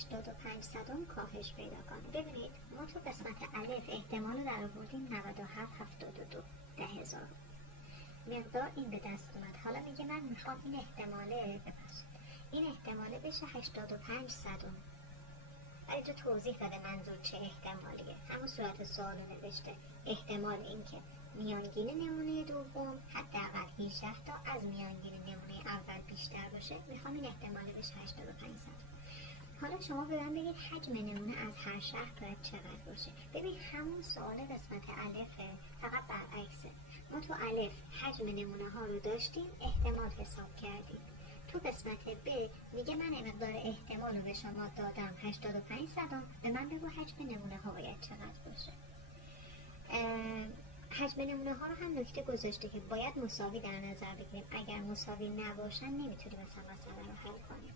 85 صدم کاهش پیدا کنه. ببینید ما تو قسمت الف احتمال رو در آوردیم 97 72 10,000 مقدار این به دست اومد. حالا میگه من میخوام این احتماله بشه 85 صدم. اینجا توضیح داده منظور چه احتمالیه، همون صورت سوال نوشته احتمال اینکه میانگین نمونه دوم حداقل 18 تا از میانگین نمونه اول بیشتر باشه، میخوام این احتماله بشه 85 صدم. حالا شما به من بگید حجم نمونه از هر شهر باید چقدر باشه. ببین همون سوال قسمت الفه، فقط برعکسه. ما تو الف حجم نمونه ها رو داشتیم، احتمال حساب کردیم. تو قسمت ب میگه من مقدار احتمال رو به شما دادم 85 صدم، به من بگو حجم نمونه ها باید چقدر باشه. حجم نمونه ها رو هم نکته گذاشته که باید مساوی در نظر بگیریم، اگر مساوی نباشن نمیتونیم مثلا مسئله رو حل کنیم.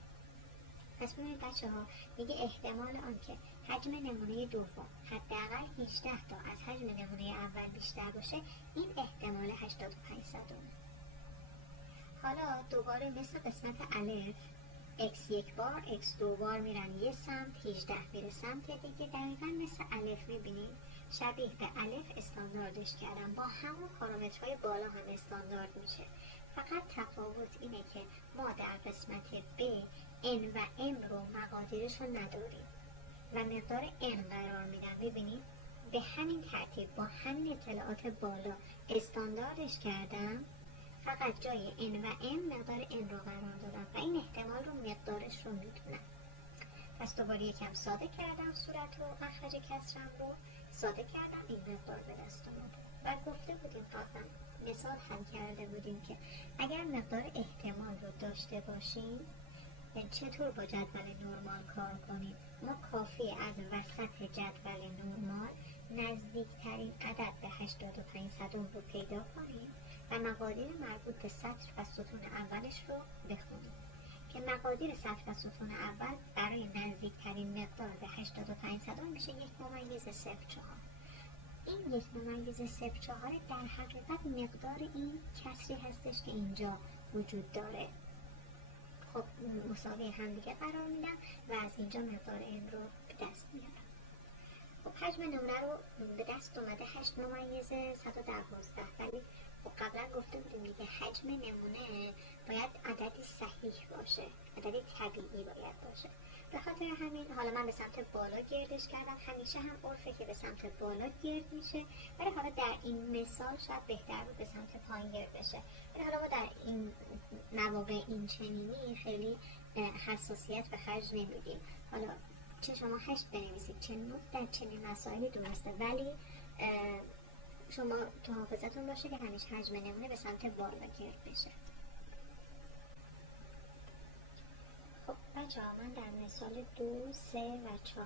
پس ببینید بچه ها، میگه احتمال آنکه حجم نمونه دوم حداقل 18 تا از حجم نمونه اول بیشتر باشه، این احتمال 85 صدم. حالا دوباره مثل قسمت الف x یک بار x دو بار میرن یه سمت، 18 میره سمت دیگه. دقیقا مثل الف میبینیم شبیه به الف استانداردش کردم، با همون پارامترهای بالا هم استاندارد میشه. فقط تفاوت اینه که ما در قسمت ب n و m رو مقادیرش رو نداریم و مقدار n قرار میدن. ببینید به همین ترتیب با همین اطلاعات بالا استانداردش کردم، فقط جای n و m مقدار n رو قرار دادم و این احتمال رو مقدارش رو میدونم. پس دوباره یکم ساده کردم صورت رو، مخرج کسرم رو ساده کردم، این مقدار به دست اومد. و گفته بودیم بازم مثال حل کرده بودیم که اگر مقدار احتمال رو داشته باشیم چطور با جدول نرمال کار کنیم. ما کافیه از وسط جدول نرمال نزدیکترین عدد به 85 صدم رو پیدا کنیم و مقادیر مربوط به سطر و ستون اولش رو بخونیم که مقادیر سطر و ستون اول برای نزدیکترین مقدار به 85 صدم میشه 1.04. این 1.04 در حقیقت مقدار این کسری هستش که اینجا وجود داره. خب مساوی هم دیگه قرار میدم و از اینجا مقدار n رو به دست میارم. خب حجم نمونه رو به دست اومده 8.112، ولی خب قبلا گفته بودیم دیگه حجم نمونه باید عددی صحیح باشه، عددی طبیعی باید باشه. به خاطر همین حالا من به سمت بالا گردش کردم. همیشه هم عرفه که به سمت بالا گرد میشه، ولی حالا در این مثال شاید بهتر بود به سمت پایین گرد بشه. ولی حالا ما در این مواقع این چنینی خیلی حساسیت به خرج نمیدیم. حالا چه شما 8 بنویسید چه 9 در چنین مسائلی درسته، ولی شما تو حافظتون باشه که همیشه حجم نمونه به سمت بالا گرد بشه. خب بچه ها، من در مثال 2، 3 و 4